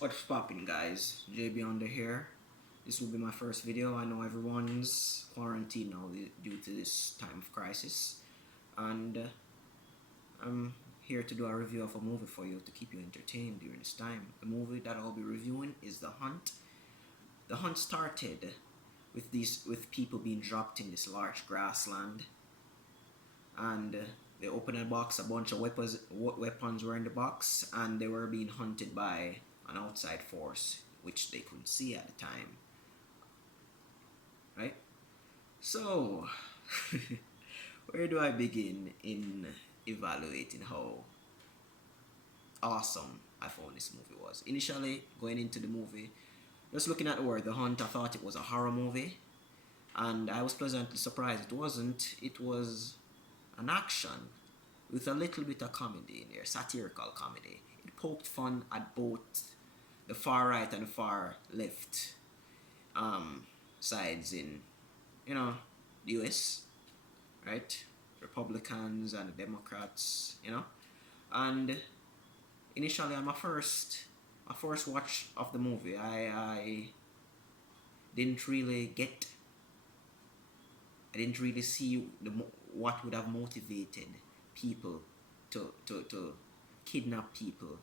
What's poppin', guys? JB on the here. This will be my first video. I know everyone's quarantined now due to this time of crisis, and I'm here to do a review of a movie for you to keep you entertained during this time. The movie that I'll be reviewing is The Hunt. The Hunt started with people being dropped in this large grassland, and they opened a box. A bunch of weapons were in the box, and they were being hunted by an outside force which they couldn't see at the time, right? So where do I begin in evaluating how awesome I found this movie was? Initially, going into the movie, just looking at the word The Hunt, I thought it was a horror movie, and I was pleasantly surprised it wasn't. It was an action with a little bit of comedy in there, satirical comedy. It poked fun at both the far right and the far left sides in, the US, right? Republicans and Democrats, And initially, on my first watch of the movie, I didn't really get, I didn't really see what would have motivated people to kidnap people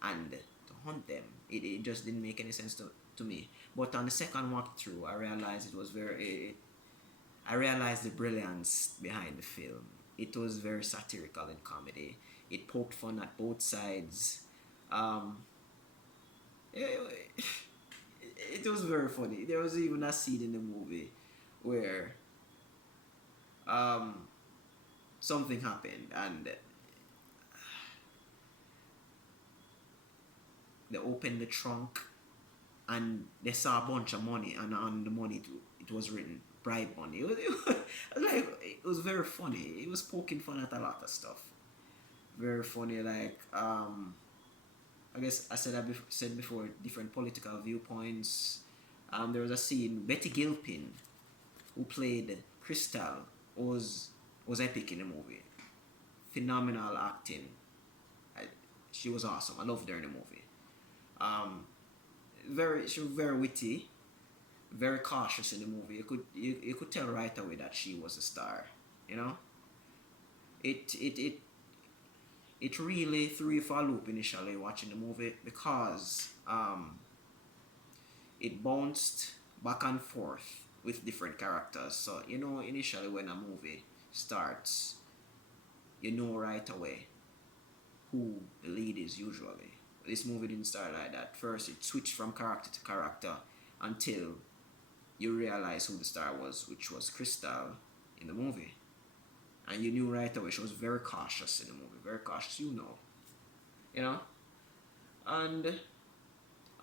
and to hunt them. It just didn't make any sense to me. But on the second walkthrough, I realized the brilliance behind the film. It was very satirical and comedy. It poked fun at both sides. It, it was very funny. There was even a scene in the movie where um, something happened and they opened the trunk and they saw a bunch of money, and on the money it was written bribe money. It was very funny. It was poking fun at a lot of stuff. Very funny. I guess said before, different political viewpoints. There was a scene. Betty Gilpin, who played Crystal, was epic in the movie. Phenomenal acting. She was awesome. I loved her in the movie. She was very witty, very cautious in the movie. You could tell right away that she was a star. You know, it it it it really threw you for a loop initially watching the movie because it bounced back and forth with different characters. So initially when a movie starts, you know right away who the lead is usually. This movie didn't start like that. First, it switched from character to character until you realize who the star was, which was Crystal in the movie. And you knew right away she was very cautious in the movie, very cautious, you know. And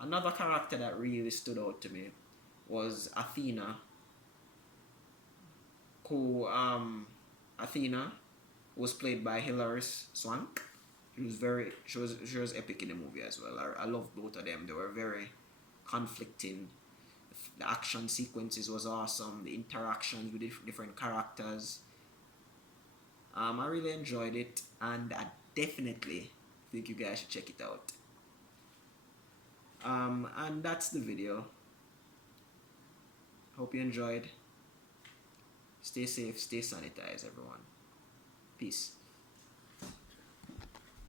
another character that really stood out to me was Athena, who Athena was played by Hilary Swank. She was epic in the movie as well. I loved both of them. They were very conflicting. The action sequences was awesome. The interactions with different characters. I really enjoyed it, and I definitely think you guys should check it out. And that's the video. Hope you enjoyed. Stay safe, stay sanitized, everyone. Peace.